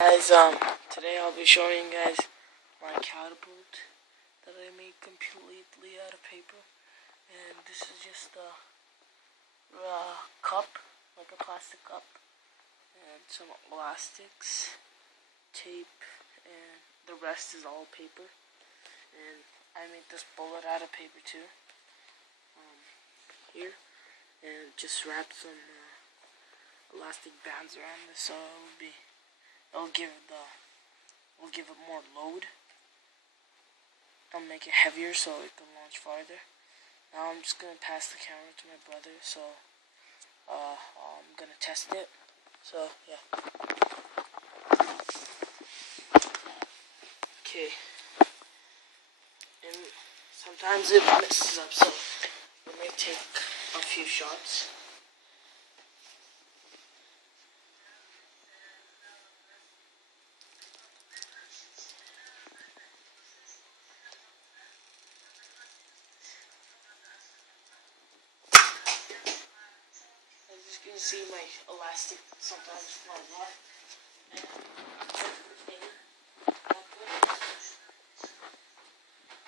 Guys, today I'll be showing you guys my catapult that I made completely out of paper. And this is just a cup, like a plastic cup, and some elastics, tape, and the rest is all paper. And I made this bullet out of paper too, here, and just wrapped some elastic bands around this so it'll give it more load. I'll make it heavier so it can launch farther. Now I'm just gonna pass the camera to my brother, so I'm gonna test it. So yeah. Okay. And sometimes it messes up, so let me take a few shots. As you can see, my elastic sometimes flies off.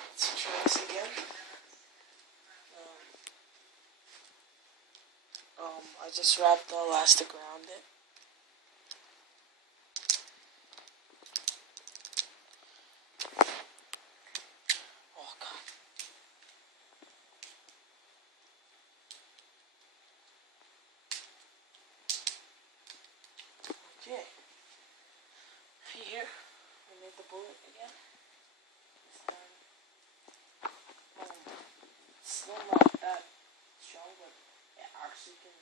Let's try this again. I just wrapped the elastic around it. Oh god. Okay. Here, I made the bullet again. This time, it's still not that strong, but it actually can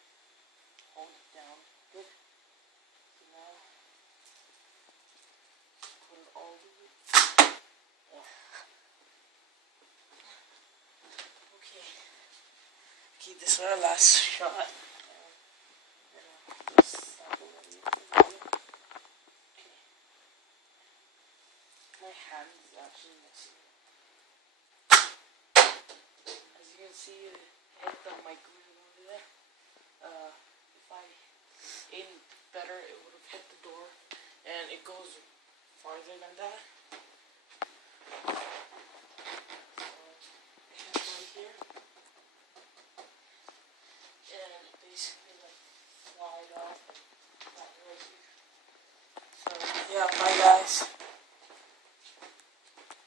hold it down good. So now, put it all over. Okay. Okay, this is our last shot. My hand is actually missing. As you can see, it hit the microwave over there. If I aimed better, it would have hit the door, and it goes farther than that.